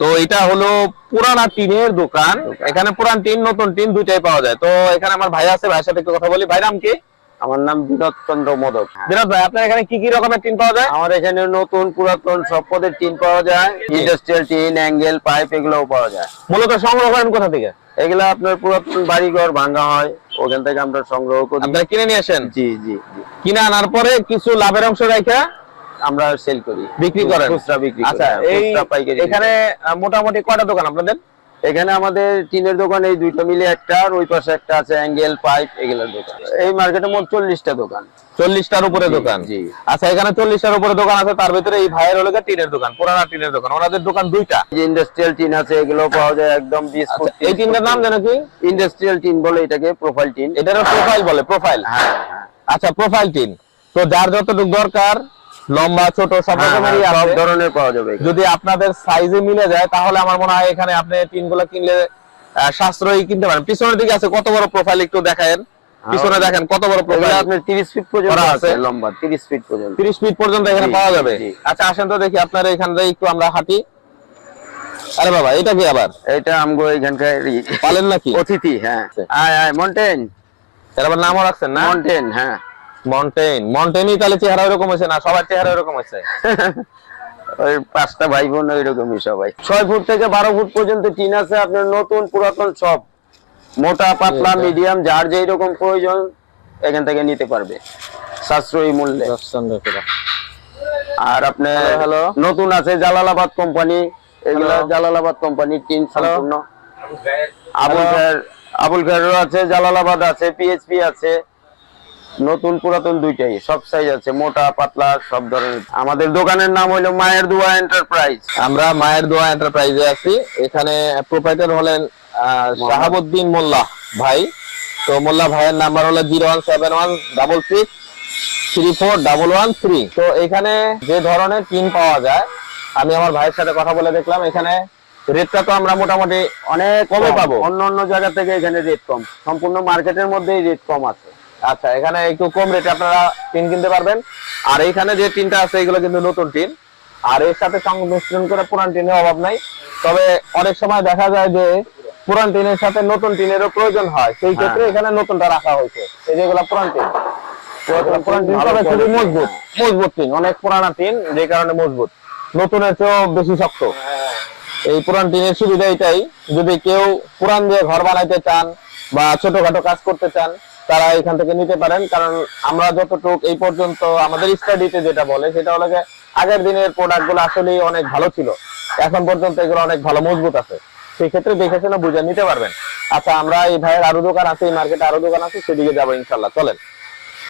তো এটা হলো পুরানা টিনের দোকান। এখানে পুরান টিন নতুন টিন দুইটাই পাওয়া যায়। তো এখানে আমার ভাই আছে, ভাইয়ের সাথে একটু কথা বলি। ভাই নাম কি? আমার নাম বিনোদ চন্দ্র মোদক। বিনোদ ভাই, আপনার এখানে কি কি রকমের টিন পাওয়া যায়? আমার এখানে নতুন পুরাতন সব পদের টিন পাওয়া যায়, ইন্ডাস্ট্রিয়াল টিন, অ্যাঙ্গেল, পাইপ এগুলোও পাওয়া যায়। মূলত সংগ্রহ করেন কোথা থেকে? এগুলা আপনার পুরাতন বাড়িঘর ভাঙা হয়, ওখান থেকে আমরা সংগ্রহ করি। আপনারা কিনে নিয়ে আসেন? জি জি জি। কিনে আনার পরে কিছু লাভের অংশ রাখা আমরা সেল করি, বিক্রি করেন? খুচরা বিক্রি করি। আচ্ছা, এই খুচরা পাইকারি। এখানে মোটামুটি কয়টা দোকান আপনাদের? এখানে আমাদের টিনের দোকান এই দুইটা মিলে একটা, আর ওই পাশে একটা আছে অ্যাঙ্গেল, পাইপ এগুলোর দোকান। এই মার্কেটে মোট 40টা দোকান। 40টার উপরে জি, দোকান? জি। আচ্ছা, এখানে 40টার উপরে দোকান আছে, তার ভিতরে এই ভাইয়ের হলো টিনের দোকান, পুরানা টিনের দোকান। ওনাদের দোকান দুইটা। ইন্ডাস্ট্রিয়াল টিন আছে, এগুলো পাওয়া যায় একদম 20 ফুট। এই টিনটার নাম জানো কি? ইন্ডাস্ট্রিয়াল টিন বলে এটাকে, প্রোফাইল টিন। এটারও প্রোফাইল বলে? প্রোফাইল, হ্যাঁ। আচ্ছা, প্রোফাইল টিন। তো যার যতটুকু দরকার, লম্বা ছোট সব রকমেরই সব আছে, ধরনের পাওয়া যাবে। যদি আপনাদের সাইজে মিলে যায় তাহলে আমার মনে হয় এখানে আপনি টিনগুলো কিনলে সাশ্রয়ী কিনতে পারেন। পিছনের দিকে আছে কত বড় প্রোফাইল একটু দেখায়েন। পিছনে দেখেন কত বড় প্রোফাইল। আপনার 30 ফিট পর্যন্ত আছে লম্বা, 30 ফিট পর্যন্ত। 30 ফিট পর্যন্ত এখানে জি, পাওয়া যাবে। জি। আচ্ছা, আসেন তো দেখি আপনার এখান থেকে একটু আমরা হাঁটি। আরে বাবা, এটা কি আবার? এটা আমগো এখানকার পালেন নাকি? অতিথি। হ্যাঁ, আয় আয় মন্টেন। এর আবার নামও রাখছেন না? মন্টেন, হ্যাঁ। মন্টেন। মন্টেনই তাহলে চেহারা এরকম হয়েছে না? সবার চেহারা এরকম হয়েছে? ওই 5টা ভাই বোন ওইরকমই সবাই। 6 ফুট থেকে 12 ফুট পর্যন্ত টিন আছে আপনার, নতুন পুরাতন সব, মোটা পাতলা মিডিয়াম, যার যেই রকম প্রয়োজন এখান থেকে নিতে পারবে সাশ্রয়ী মূল্যে। আর আপনার নতুন আছে জালালাবাদ কোম্পানি, এগুলা জালালাবাদ কোম্পানি টিন সম্পূর্ণ। আবুল খায়েরও আছে, জালালাবাদ আছে, পিএইচপি আছে, নতুন পুরাতন দুইটাই, সব সাইজ আছে, মোটা পাতলা সব ধরনের। আমাদের দোকানের নাম হলো মায়ের দোয়া এন্টারপ্রাইজ। আমরা মায়ের দোয়া এন্টারপ্রাইজে আছি। এখানে প্রোপাইটার হলেন শাহাবুদ্দিন মোল্লা ভাই। তো মোল্লা ভাইয়ের নাম্বার হলো 01716341113। তো এখানে যে ধরনের টিন পাওয়া যায়, আমি আমার ভাইয়ের সাথে কথা বলে দেখলাম, এখানে রেটটা তো আমরা মোটামুটি অনেক কমে পাবো। অন্য জায়গা থেকে এখানে রেট কম, সম্পূর্ণ মার্কেটের মধ্যেই রেট কম আছে। আচ্ছা, এখানে একটু কম রেটে আপনারা টিন কিনতে পারবেন। আর এইখানে যে টিনটা আছে এগুলো কিন্তু নতুন টিন, আর এর সাথে সংমিশ্রণ করে পুরান টিনের অভাব নাই। তবে অনেক সময় দেখা যায় যে পুরান টিনের সাথে নতুন টিনেরও প্রয়োজন হয়, সেই ক্ষেত্রে এখানে নতুনটা রাখা হয়েছে। এই যেগুলো পুরান টিন, পুরান টিন তবে খুবই মজবুত টিন, অনেক পুরানা টিন, যে কারণে মজবুত, নতুনের চেয়েও বেশি শক্ত। এই পুরান টিনের সুবিধা এটাই, যদি কেউ পুরান দিয়ে ঘর বানাইতে চান বা ছোটখাটো কাজ করতে চান, তারা এখান থেকে নিতে পারেন। কারণ আমরা যতটুকু এই পর্যন্ত আমাদের স্টাডিতে যেটা বলে, সেটা হলো যে আগের দিনের প্রোডাক্ট গুলো আসলে অনেক ভালো ছিল, এখন পর্যন্ত এগুলো অনেক ভালো মজবুত আছে। সেই ক্ষেত্রে দেখে শুনে বুঝে নিতে পারবেন। আচ্ছা, আমরা এই ভাইয়ের আরো দোকান আছে, এই মার্কেটে আরো দোকান আছে, সেদিকে যাবো ইনশাল্লাহ, চলেন।